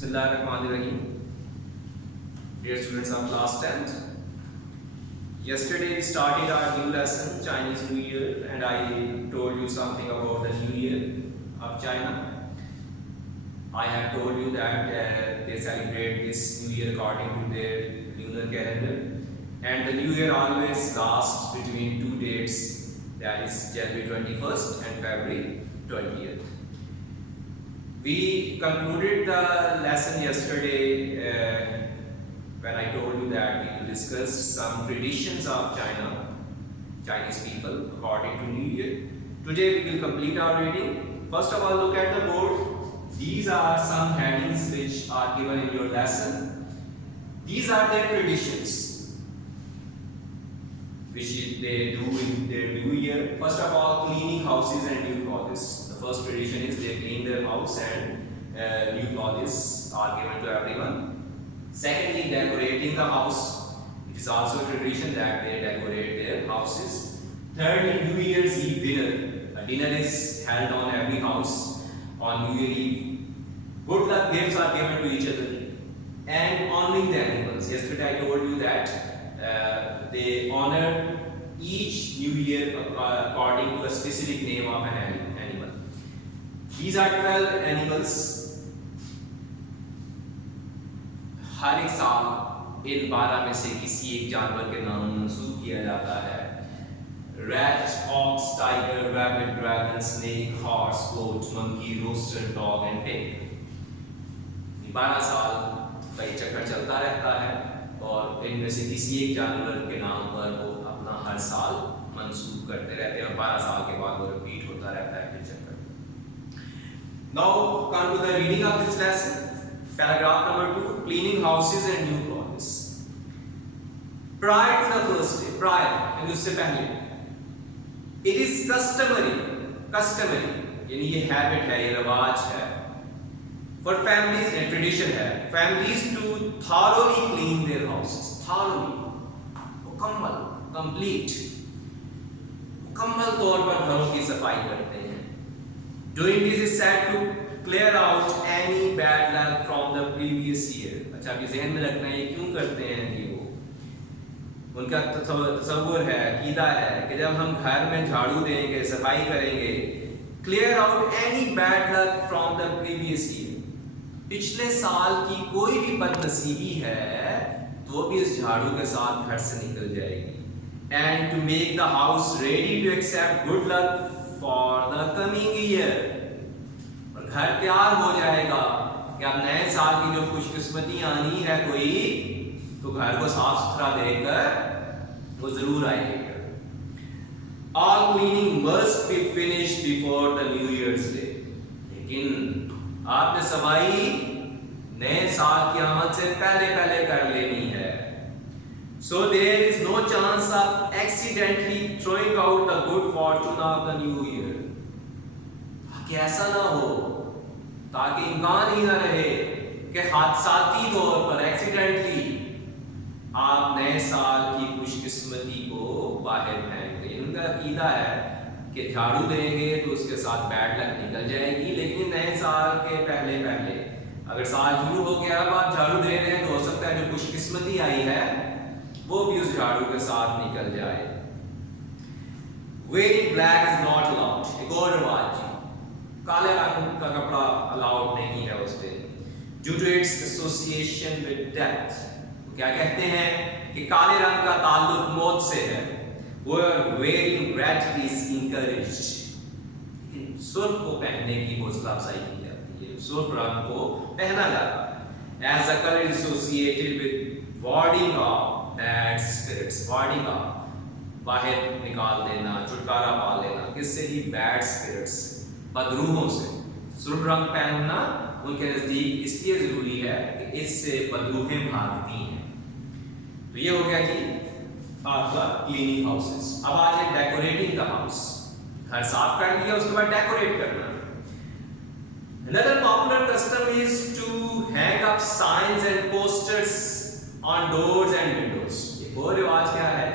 Bismillahirrahmanirrahim. Dear students of class 10th, yesterday we started our new lesson, Chinese New Year, and I told you something about the New Year of China. I have told you that they celebrate this New Year according to their lunar calendar, and the New Year always lasts between two dates, that is January 21st and February 20th. We concluded the lesson yesterday when I told you that we will discuss some traditions of Chinese people according to New Year. Today we will complete our reading. First of all, look at the board. These are some headings which are given in your lesson. These are their traditions which they do in their New Year. First of all, cleaning houses and new clothes. First tradition is they clean their house and new clothes are given to everyone. Secondly, decorating the house. It is also a tradition that they decorate their houses. Thirdly, New Year's Eve dinner. A dinner is held on every house on New Year's Eve. Good luck gifts are given to each other. And honoring the animals. Yesterday I told you that they honor each New Year according to a specific name of an animal. These are 12 animals. हर एक साल इन 12 में से किसी एक जानवर के नाम मंसूब किया जाता है. Rat, ox, tiger, rabbit, dragon, snake, horse, goat, monkey, rooster, dog and pig. 12 साल का ये चक्कर चलता रहता है और इनमें से किसी एक जानवर के नाम पर वो अपना हर साल मंसूब करते रहते हैं और 12 साल के बाद वो रिपीट होता रहता है फिर चक्कर. Now come to the reading of this lesson. Paragraph number 2, cleaning houses and new clothes. Prior to the first day, यानी उससे पहले, it is customary यानी ये habit है, ये रवाज है, for families, ये tradition है, families to thoroughly clean their houses. Thoroughly, मुकम्मल, complete, मुकम्मल तौर पर घरों की सफाई करते हैं. Doing this is said to clear out any bad luck from the previous year. अच्छा, अभी ज़हन में रखना है ये क्यों करते हैं कि वो उनका तसव्वुर है, अकीदा है कि जब हम घर में झाड़ू देंगे, सफाई करेंगे, clear out any bad luck from the previous year. पिछले साल की कोई भी बदनसीबी है तो भी इस झाड़ू के साथ घर से निकल जाएगी. And to make the house ready to accept good luck for the coming year. और घर तैयार हो जाएगा कि अब नए साल की जो खुशकिस्मती आनी है कोई तो घर को साफ सुथरा देखकर वो जरूर आएगा. All cleaning must be finished before the New Year's Day. लेकिन आपने सफाई नए साल की आमद से पहले कर लेनी है. So there is no chance of accidentally throwing out the good fortune of the new year. ताकि ऐसा ना हो, ताकि इम्कान ही ना रहे कि हादसाती तौर पर एक्सीडेंटली आप नए साल की खुशकिस्मती को बाहर फेंक दें. उनका अकीदा है कि झाड़ू देंगे तो उसके साथ बैड लक निकल जाएगी, लेकिन नए साल के पहले अगर साल शुरू हो गया अब आप झाड़ू दे रहे हैं तो हो सकता है जो खुशकिस्मती आई है वो भी उस झाड़ू के साथ निकल जाए. Wearing black is not allowed. एक और रिवाज, काले रंग का कपड़ा अलाउड नहीं है उस दिन. Due to its association with death. क्या कहते हैं कि काले रंग का ताल्लुक मौत से है. Wearing red is encouraged. सुर्ख को पहनने की हौसला अफजाई की जाती है. सुर्ख रंग को पहना जाता है. As the color is associated with warding off bad spirits. Warding off, बाहर निकाल देना, छुटकारा पा लेना. किससे ही? बैड स्पिरिट्स, बदरूहों से. सुर्ख रंग पहनना उनके नज़दीक इसलिए ज़रूरी है कि इससे बदरूहें भागती हैं. तो ये हो गया कि आपका क्लीनिंग हाउसेस. अब आ जाए डेकोरेटिंग द हाउस. घर साफ कर लिया, उसके बाद डेकोरेट करना. Another popular custom is to hang up signs and posters on doors and windows. एक और रिवाज क्या है?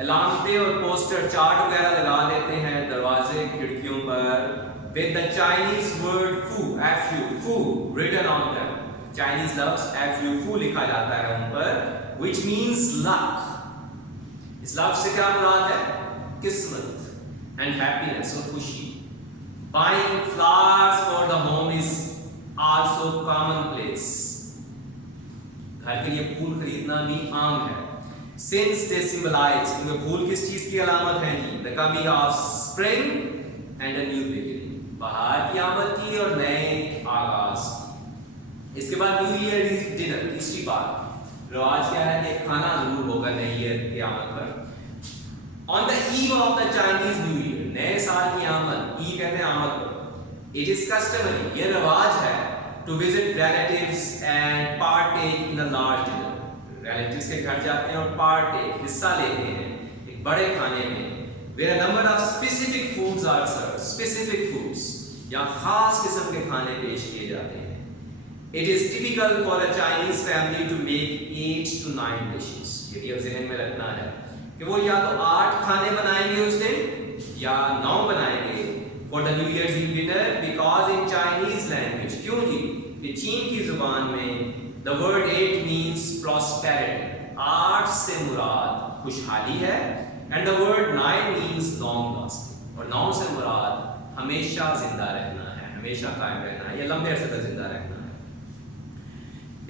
अलामतें और पोस्टर चार्ट वगैरह लगा देते हैं दरवाजे खिड़कियों पर with the Chinese word fu, fu written on them. Chinese loves FU लिखा जाता है उन पर, which means luck. इस लव से क्या मुराद है? किस्मत and happiness और खुशी. Buying flowers for the home is also commonplace. घर के लिए फूल खरीदना भी आम है. Since they symbolize, क्योंकि फूल किस चीज की अलामत है जी? The coming of spring and a new beginning. बाहर की आमद की और नए आगाज की. इसके बाद न्यू ईयर इज डिनर. तीसरी बात, रिवाज क्या है कि खाना जरूर होगा नए ईयर की आमद पर. On the eve of the Chinese new year, नए साल की आमद, ई कहते हैं आमद को. इट इज कस्टमरी, ये रिवाज है, to visit relatives and partake in a large dinner. Relatives के घर जाते हैं और पार्टेक, हिस्सा लेते हैं एक बड़े खाने में, where a number of specific foods are served. Specific foods या खास किस्म के खाने पेश किए जाते हैं. It is typical for a Chinese family to make 8 to 9 dishes. ये भी अब ज़हन में रखना है कि वो या तो 8 खाने बनाएंगे उस दिन या 9 बनाएंगे for the New Year's Eve dinner, because in Chinese language, क्यों जी? कि चीन की जुबान में the word 8 means prosperity. 8 से मुराद खुशहाली है. And the word 9 means long lasting. और 9 से मुराद हमेशा जिंदा रहना है, हमेशा कायम रहना है या लंबे अरसे तक जिंदा रहना है.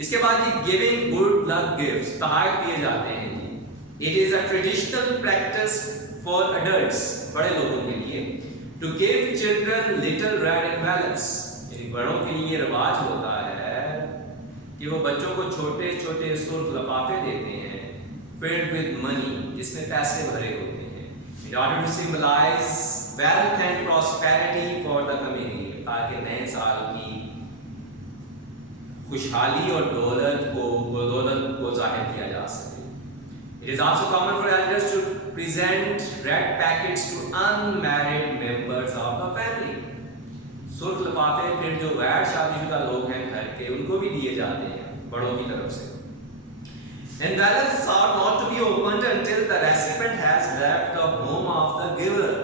इसके बाद ये गिविंग गुड लक गिफ्ट्स, तोहफे दिए जाते हैं जी. It is a traditional practice for adults, बड़े लोगों के लिए, to give children little red envelopes. यानी बड़ों के लिए रिवाज होता है कि वो बच्चों को छोटे छोटे सुर्ख लिफाफे देते हैं filled with money, जिसमें पैसे भरे होते हैं, in order to symbolize wealth and prosperity for the coming year, ताकि नए साल की खुशहाली और दौलत को जाहिर किया जा सके. It is also common for elders to present red packets to unmarried members of the family. सुर्ख लिफाफे फिर जो गैर शादीशुदा लोग हैं घर के, उनको भी दिए जाते हैं बड़ों की तरफ से. Envelopes are not to be opened until the recipient has left the home of the giver.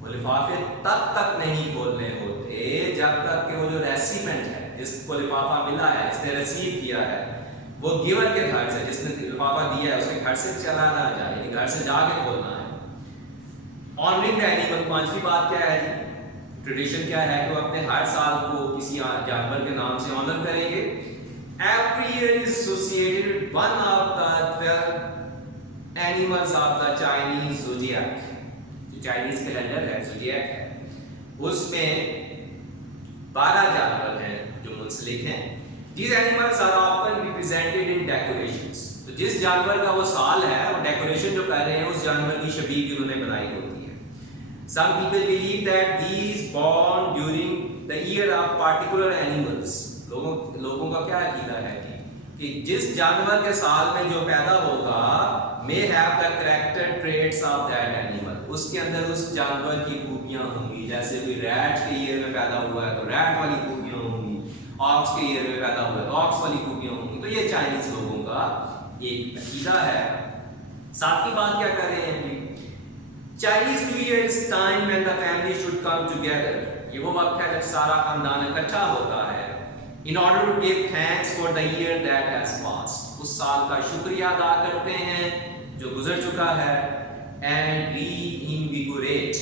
वो लिफाफे तब नहीं खोलने होते जब तक कि वो जो रेसिपेंट है, जिसको लिफाफा मिला है, जिसने रिसीव किया है, वो गिवर के घर से, जिसने लिफाफा दिया है उसके घर से चला ना जाए, यानी घर से जाके खोलना है. ऑनरिंग द एनिमल, पांचवी बात क्या है जी? ट्रेडिशन क्या है कि वो अपने हर साल को किसी जानवर के नाम से ऑनर करेंगे. Every year is associated with one of the 12 animals of the Chinese zodiac. जो Chinese कैलेंडर है, zodiac है, उसमें 12 जानवर हैं जो मुंसलिक हैं. These animals are often represented in decorations. तो जिस जानवर का वो साल है, वो डेकोरेशन जो कर रहे हैं उस जानवर की शबीह भी उन्होंने बनाई होती है. Some people believe that these born during the year of particular animals. लोगों का क्या अकीदा है कि जिस जानवर के साल में जो पैदा होगा, may have the character traits of that animal, उसके अंदर उस जानवर की खूबियां होंगी. जैसे कोई रैट के ईयर में पैदा हुआ है तो रैट वाली खूबियां होंगी, ऑक्स के ईयर में पैदा हुआ है तो ऑक्स वाली खूबियां होंगी. तो ये चाइनीज लोगों का एक अकीदा है. सातवीं बात क्या कर रहे हैं कि Chinese new year is time when the family should come together. ये वो वक्त है जब सारा खानदान इकट्ठा होता है. In order to give thanks for the year that has passed, उस साल का शुक्रिया अदा करते हैं जो गुजर चुका है. And reinvigorate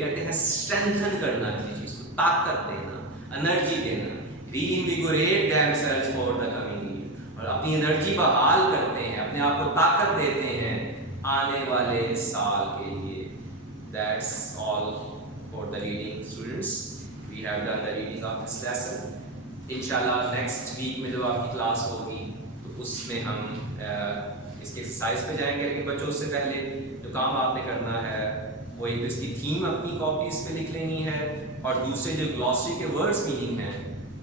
कहते हैं strengthen करना, किसी चीज को ताकत देना, एनर्जी देना. Reinvigorate themselves for the coming year, और अपनी एनर्जी बहाल करते हैं, अपने आप को ताकत देते हैं आने वाले साल के लिए. That's all for the reading, students. We have done the reading of this lesson. इंशाल्लाह नेक्स्ट वीक में जब आपकी क्लास होगी तो उसमें हम इसके एक्सरसाइज पे जाएंगे. लेकिन बच्चों, उससे पहले जो काम आपने करना है वो एक तो इसकी थीम अपनी कॉपीज़ पे लिख लेनी है, और दूसरे जो ग्लॉसरी के वर्ड्स मीनिंग हैं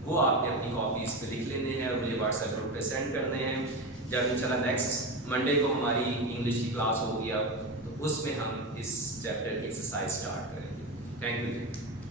वो आपने अपनी कॉपीज़ पे लिख लेने हैं और मुझे व्हाट्सएप ग्रुप पे सेंड करने हैं. जब इंशाल्लाह नेक्स्ट मंडे को हमारी इंग्लिश की क्लास होगी अब, तो उसमें हम इस चैप्टर की एक्सरसाइज स्टार्ट करेंगे. Thank you.